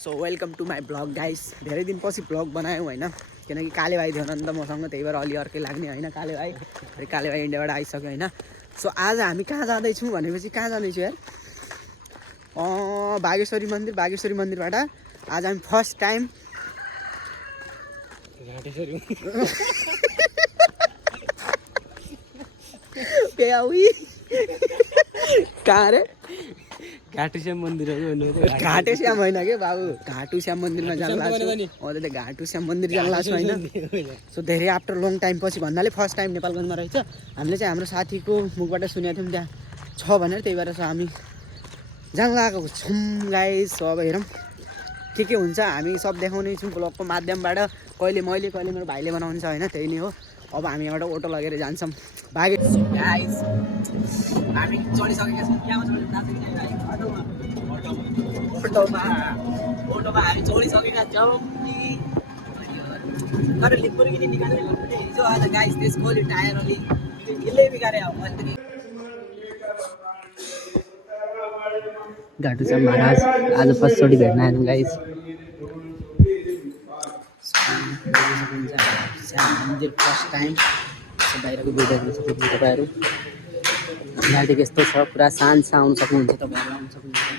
So welcome to my vlog guys. धेरै दिनपछि blog बनायौँ होइन, किनकि काले भाइ थिएन नि त मसँग, त्यही भएर अलि अर्कै लाग्ने होइन। काले भाइ इन्डियाबाट आइसक्यो होइन। सो आज हामी कहाँ जाँदैछौँ भनेपछि कहाँ जाँदैछौँ यार, बागेश्वरी मन्दिरबाट आज हामी फर्स्ट टाइम कहाँ रे घाटुश्याम मन्दिर घाटेश्याम होइन कि बाबु, घाटुश्याम मन्दिरमा जान लाग्छ। घाटुश्याम मन्दिर जान लाग्छ होइन। सो धेरै आफ्टर लङ टाइम पछि भन्नाले फर्स्ट टाइम नेपालगञ्जमा रहेछ। हामीले चाहिँ हाम्रो साथीको मुखबाट सुनेको थियौँ त्यहाँ छ भनेर, त्यही भएर हामी जान लागेको छौँ गाइस। अब हेरौँ के हुन्छ, हामी सब देखाउने छौँ ब्लगको माध्यमबाट। कहिले मैले कहिले मेरो भाइले बनाउने छ होइन, त्यही नै हो। अब हामी यहाँबाट अटो लगेर जान्छौँ बागे गाइस। हामी चढिसकेका छौँ अटोमा हामी चढिसकेका छौँ तर लिम्बुर किन निकाल्ने भन्नु हिजो आज गाइस त्यसको अलि टायर अलि ढिलै बिगारे अब अलिकति। घाटुश्याम महाराज आज फर्स्टचोटि भेट्न आयौँ गाइस। मन्दिर फर्स्ट टाइम बाहिरको भिडियोहरू छ तपाईँहरू। यहाँदेखि यस्तो छ, पुरा शान्त छ, आउनु सक्नुहुन्छ तपाईँहरू, आउनु सक्नुहुन्छ।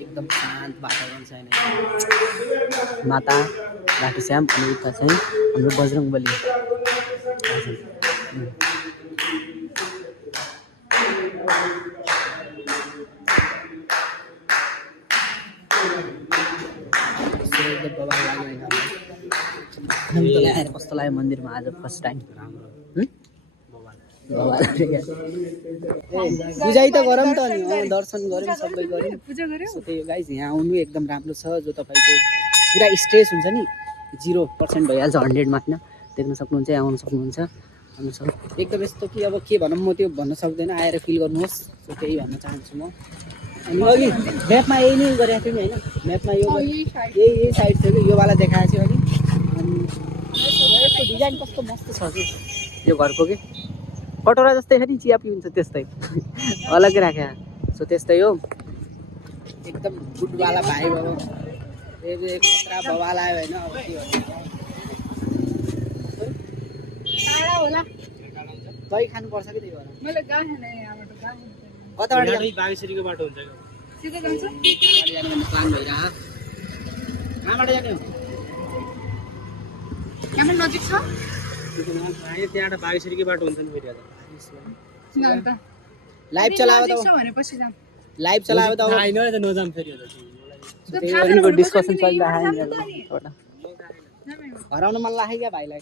एकदम शान्त वातावरण छ यहाँ। माता घाटुश्याम अनि उता चाहिँ हाम्रो बजरङ्गबली। कस्तो लाग्यो मन्दिरमा आज फर्स्ट टाइम? पूजै त गरौँ त नि, दर्शन गऱ्यौँ सबै गऱ्यौँ। त्यही गाइस यहाँ आउनु एकदम राम्रो छ। जो तपाईँको पुरा स्ट्रेस हुन्छ नि 0% भइहाल्छ 100मा होइन, देख्न सक्नुहुन्छ, आउनु सक्नुहुन्छ। एकदम यस्तो कि अब के भनौँ म त्यो भन्न सक्दैन, आएर फिल गर्नुहोस्। त्यही भन्न चाहन्छु म। अनि अघि म्यापमा यही नै गरेको थियौँ नि होइन, म्यापमा यही साइड थियो कि योवाला देखाएको थियो अघि। अनि यसको डिजाइन कस्तो मस्त छ कि यो घरको कि कटोरा जस्तै छ नि, चिया पिउँछ त्यस्तै अलग्गै राख्या। सो त्यस्तै हो, एकदम गुडवाला भाइ बाबा खतरा बवाल आयो होइन। अब के होला दही खानुपर्छ कि, त्यही भएर कताबाट बागेश्वरीको बाटो हुन्छ प्लान भइरह। कहाँबाट जाने हो? यहाँ नजिक छ, त्यहाँबाट बागेश्वरीकै बाटो हुन्छ नि फेरि। लाइभ चलायो त लाइभ चलायो त होइन त नजाम फेरि। डिस्कसन चलिरहेको हराउन मन लाग्यो क्या भाइलाई।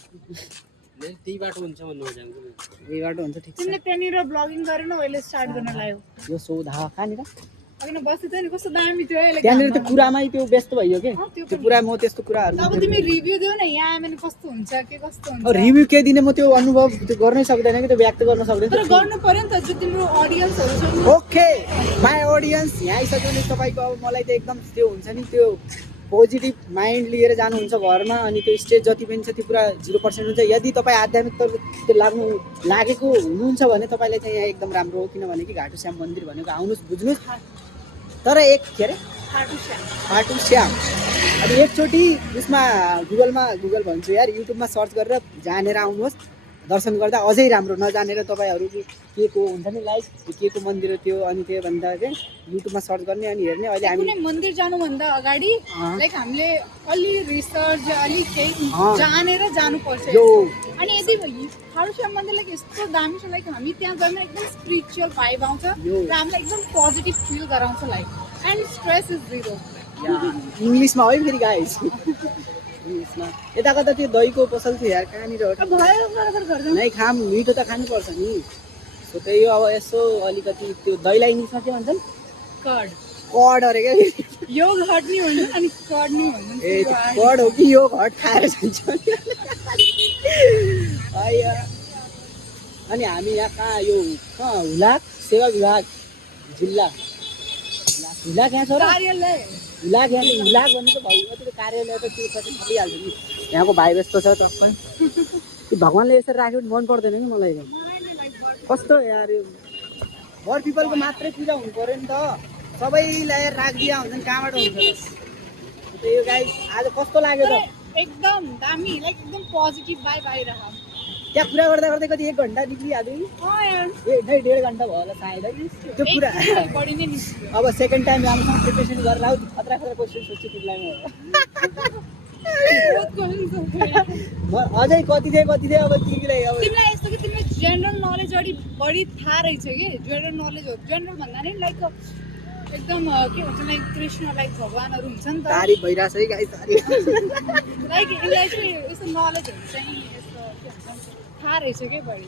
त्यही बाटो हुन्छ भन्नु जान्छ, यही बाटो हुन्छ। ठिक छ, तिमीले त्यहाँनिर ब्लगिङ गरेन, अहिले स्टार्ट गर्न लाग्यो। यो सौधा कहाँनिर अघि बस्दै थियो नि, कस्तो दामी थियो अहिले। त्यहाँनिर त्यो कुरामै त्यो व्यस्त भइयो कि त्यो पुरा। म त्यस्तो कुराहरू अब तिमी रिभ्यू दियौ न यहाँ आयो भने कस्तो हुन्छ, के कस्तो हुन्छ। रिभ्यू के दिने, म त्यो अनुभव त्यो गर्नै सक्दैन कि, त्यो व्यक्त गर्न सक्दैन। तर गर्नु पर्यो नि त, जो तिम्रो अडियन्सहरू छ। ओके माई अडियन्स, यहाँ आइसक्यो नि तपाईँको। अब मलाई त एकदम त्यो हुन्छ नि, त्यो पोजिटिभ माइन्ड लिएर जानुहुन्छ घरमा। अनि त्यो स्टेज जति पनि छ त्यो पुरा 0% हुन्छ। यदि तपाईँ आध्यात्मिक त्यो लागेको हुनुहुन्छ भने तपाईँलाई चाहिँ यहाँ एकदम राम्रो हो। किनभने कि घाटुश्याम मन्दिर भनेको आउनुहोस्, बुझ्नुहोस्। तर एक के अरे घाटुश्याम अनि एकचोटि उसमा गुगल भन्छु यार, युट्युबमा सर्च गरेर जानेर आउनुहोस्। दर्शन गर्दा अझै राम्रो। नजानेर तपाईँहरू के को हुन्छ नि लाइक के को मन्दिर हो त्यो, अनि त्यो भन्दा चाहिँ युट्युबमा सर्च गर्ने अनि हेर्ने। अहिले हामी कुनै मन्दिर जानुभन्दा अगाडि लाइक हामीले अलि रिसर्च अलि केही जानेर जानुपर्छ। अनि यदि घाटुश्याम मन्दिरलाई यस्तो दामी छ, लाइक हामी त्यहाँ गएर एकदम स्पिरिचुअल भाइब आउँछ र हामीलाई एकदम पोजिटिभ फिल गराउँछ लाइक। And stress is 0। इङ्ग्लिसमा है फेरि गाइस, इङ्ग्लिसमा। यता कता त्यो दहीको पसल थियो यार, कहाँनिर नै खाम, मिठो त खानुपर्छ नि। सो त्यही हो। अब यसो अलिकति त्यो दहीलाई इङ्ग्लिसमा के भन्छन्? कड अरे क्या। यो घट नि हुन्छ अनि कड नि हुन्छ। ए कड हो कि यो घट खाएर जान्छ। अनि हामी यहाँ कहाँ, यो कहाँ हुलाक सेवा विभाग जिल्ला हुलाक यहाँ छ र कार्यालय। हुलाक यहाँ हुलाक भनेको भगवतीको कार्यालय त त्यो पछि थपिहाल्छ नि। यहाँको भाइ व्यस्त छ टक्कै। त्यो भगवान्ले यसरी राख्यो भने मन पर्दैन नि मलाई। कस्तो यार, वर पिपलको मात्रै पूजा हुनु पऱ्यो नि त, सबैलाई राखिदिया हुन्छ नि, कहाँबाट हुन्छ त? त्यही आज कस्तो लाग्यो त एकदम दामी लाइक एकदम पोजिटिभ भाइब आइरहेको त्यहाँ कुरा गर्दा गर्दै कति 1 घन्टा निक्लिहाल्यो नि यार 1.5 घन्टा भयो होला सायद है त्यो कुरा बढी नै निस्क्यो अब सेकेन्ड टाइम राम्रोसँग प्रिपरेसन गरेर आऊ खतरा खतरा क्वेसन सोध्छु तिमीलाई म अझै कति थिए अब तिमीलाई अब तिमीलाई यस्तो कि तिमीलाई जेनरल नलेज बढी थाहा रहेछ कि जेनरल नलेज हो जेनरल भन्दा नि लाइक एकदम के भन्छ लाइक कृष्ण लाइक भगवानहरू हुन्छ नि त तारिफ भइरहेछ है गाइस तारिफ लाइक यसलाई चाहिँ यस्तो नलेजहरू चाहिँ यस्तो के भन्छ थाहा रहेछ कि बढी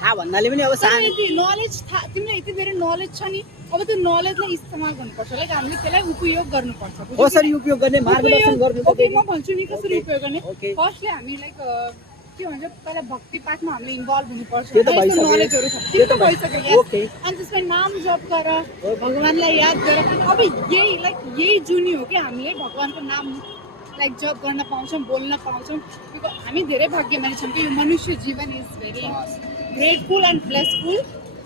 थाहा भन्नाले पनि अब सानो यति नलेज तिमीलाई यति धेरै नलेज छ नि अब त्यो नलेजलाई इस्तेमाल गर्नुपर्छ लाइक हामीले त्यसलाई उपयोग गर्नुपर्छ कसरी उपयोग गर्ने मार्गदर्शन गर्नु ओके म भन्छु नि कसरी उपयोग गर्ने ओके फर्स्टले हामी लाइक के भन्छ पहिला भक्ति पाठमा हामीले इन्भल्भ हुनुपर्छ त्यो त भइसक्यो नलेजहरू छ त्यो त भइसक्यो ओके अनि त्यसमा नाम जप गर भगवानलाई याद गर अब यही जुनी हो कि हामीले भगवानको नाम लाइक जप गर्न पाउँछौँ बोल्न पाउँछौँ बिकज हामी धेरै भाग्यमानी छौँ कि यो मनुष्य जीवन is very grateful and blessful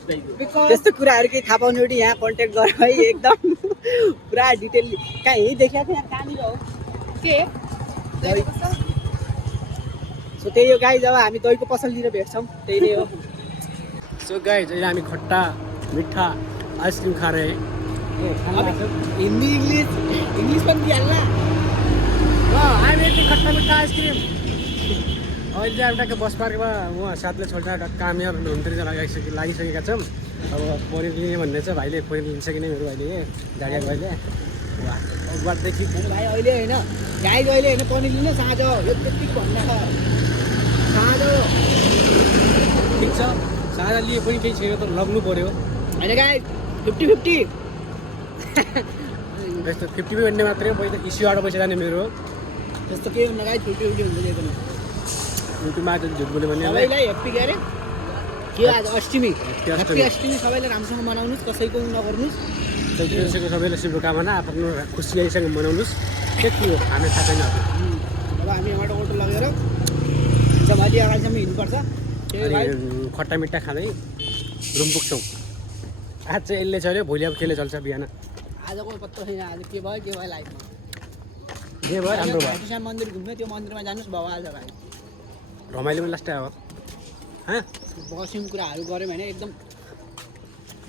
because त्यस्तो कुराहरू केही थाहा पाउनु यहाँ कन्ट्याक्ट गर है एकदम पुरा डिटेल कहाँ यही देखाएको यहाँ कहाँनिर हो के सो त्यही हो गाइज अब हामी दहीको पसलतिर भेट्छौँ त्यही नै हो सो गाइज अहिले हामी खट्टा मिठा आइसक्रिम खा रहे हैं हिन्दी इङ्ग्लिस पनि दिइहाल्ला हामी यति खट्टा मिठा आइसक्रिम अहिले चाहिँ एउटा बस पार्कमा उहाँ साथले छोडेर एउटा कामयाब होमतिर लागिसकेका छौँ अब पनिर लिने भन्ने छ भाइले पनिर लिन्छ कि नै मेरो भाइले गाडी भाइले अखबारदेखि भाइ अहिले होइन गाइज अहिले होइन पनिर लिनु साँझ यो त्यति भन्दा साँझ ठिक छ साझा लिए पनि केही छैन तर लग्नु पऱ्यो होइन गाइज 50-50 यस्तो 50 भन्ने मात्रै पहिला इस्युबाट पैसा जाने मेरो त्यस्तो केही हुन्न गाइज 50-50 हुन्छ त्यो पनि युट्युबमा आज झुट बोल्यो भने सबैलाई हेप्पी के अरे के आज अष्टमी हेप्पी अष्टमी सबैले राम्रोसँग मनाउनुहोस् कसैको नगर्नुहोस् चौथो सबैलाई शुभकामना आफ्नो खुसीसँग मनाउनुहोस् त्यति हो हामी थाहा छैन अब हामी यहाँबाट अटो लगेर जमाली अगाडिसम्म हिँड्नुपर्छ त्यही भाइ अनि खट्टा मिठा खाँदै रुम पुग्छौँ आज चाहिँ यसले चल्यो भोलि अब केले चल्छ बिहान आजको पत्तो छैन आज के भयो लाइफमा जे भयो राम्रो भयो भाइटिसान मन्दिर घुम्यो त्यो मन्दिरमा जानुहोस् बाबु आज भाइ रमाइलो पनि लास्ट अब बस्यौँ कुराहरू गऱ्यौँ भने एकदम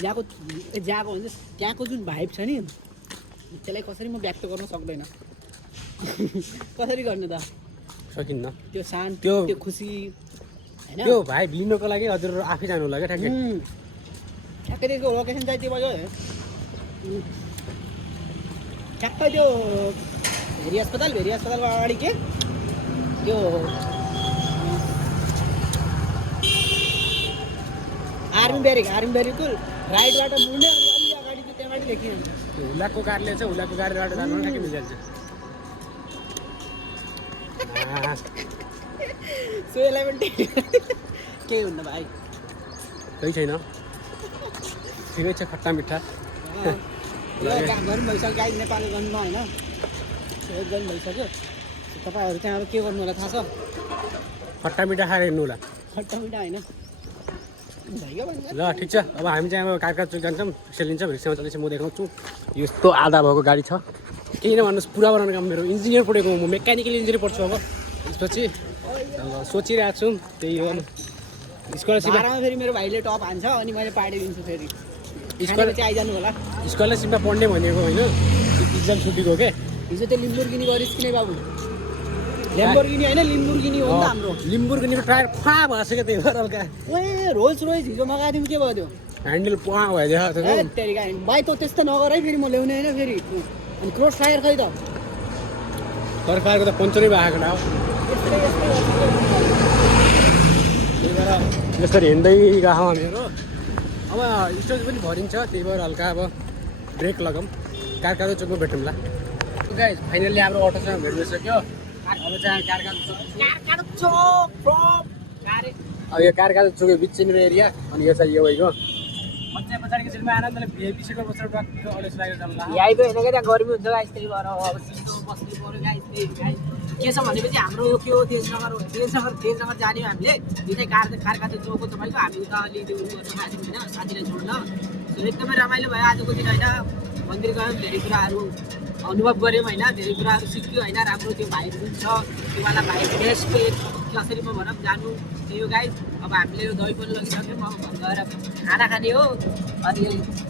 जहाँको हुन्छ त्यहाँको जुन भाइब छ नि त्यसलाई कसरी म व्यक्त गर्न सक्दैन कसरी गर्ने त सकिन्न त्यो शान्ति त्यो- त्यो खुसी होइन त्यो भाइ लिनको लागि हजुर आफै जानु होला क्या ठ्याक्कै ठ्याक्कै त्यसको लोकेसन चाहिँ त्यो भयो ठ्याक्कै त्यो भेरी अस्पतालको अगाडि के त्यो आर्मी ब्यारेकको राइटबाट मुन्ने अलि अगाडि त्यो त्यहाँबाट देखिन्छ त्यो हुलाको गाडीले चाहिँ हुलाको गाडीबाट जानु ठ्याक्कै मिलिहाल्छ सो यसलाई पनि केही हुन्न भाइ केही छैन ठिकै छ खट्टा मिठा काम पनि भइसक्यो गाइड नेपाली गनमा होइन एकदम भइसक्यो तपाईँहरू त्यहाँ अब के गर्नु होला थाहा छ खट्टा मिठा खाएर हिँड्नु होला खट्टा मिठा होइन भइगयो भने ल ठिक छ अब हामी चाहिँ अब कारका चुक जान्छौँ रिक्सा लिन्छौँ रिक्सामा चलेपछि म देखाउँछु यस्तो आधा भएको गाडी छ केही नभन्नुहोस् पुरा बनाउने काम मेरो इन्जिनियर पढेको म मेकानिकल इन्जिनियर पढ्छु अब त्यसपछि अब सोचिरहेको छु त्यही हो स्कलरसिप बाह्रमा फेरि मेरो भाइले टप हान्छ अनि मैले पार्टिदिन्छु फेरि स्कल चाहिँ आइजानु होला स्कलरसिपमा पढ्ने भनेको होइन इक्जाम छुट्टीको के हिजो त्यो लिम्बुर्गिनी गरिस् कि नै बाबु ल्याम्बोर्गिनी होइन लिम्बुर्गिनी हो नि त हाम्रो लिम्बुर्गिनीको टायर फा भएछ क्या त्यही भएर हल्का ओए रोल्स रोइस हिजो मगाएको थियौँ के भयो त्यो ह्यान्डल पुवा भइदियो तेरिका भाइ त त्यस्तो नगर है फेरि म ल्याउने होइन फेरि अनि क्रस टायर खै त तर पाएको त पञ्चरै भएको हो यस्तै त्यही भएर यसरी हिँड्दै गएको हामीहरू अब स्टोरेज पनि भरिन्छ त्यही भएर हल्का अब ब्रेक लगाऊँ कारकादो चोकमा भेटौँला गाइस फाइनल्ली हाम्रो अटोसँग भेट भइसक्यो अब चाहिँ कारकादो चोक अब यो कारकादो चोक बिचनिर एरिया अनि यो चाहिँ यो भइगयो मजा पछाडिको सिटमा आनन्दले भिआइपी सिटमा बसेर टक्क अडेस लागेर जाउँला यहीँको होइन क्या त्यहाँ गर्मी हुन्छ गाइस त्यही भएर अब सिटो बस्नु पऱ्यो गाइस त्यही गाइस के छ भनेपछि हाम्रो यो के हो तेजनगर जाने हामीले यतै कारका त्यो चोक तपाईँको हामी उता अलि त्यो गर्नु आएको थियौँ होइन साथीलाई छोड्न एकदमै रमाइलो भयो आजको दिन होइन मन्दिर गयौँ धेरै कुराहरू अनुभव गऱ्यौँ होइन, धेरै कुराहरू सिक्यो होइन। राम्रो त्यो भाइ जुन छ त्योवाला भाइ बेस्ट कसरी म भनौँ जानु त्यही हो गाइज। अब हामीले यो दही पनि लगिसक्यौँ, अब गएर खाना खाने हो अनि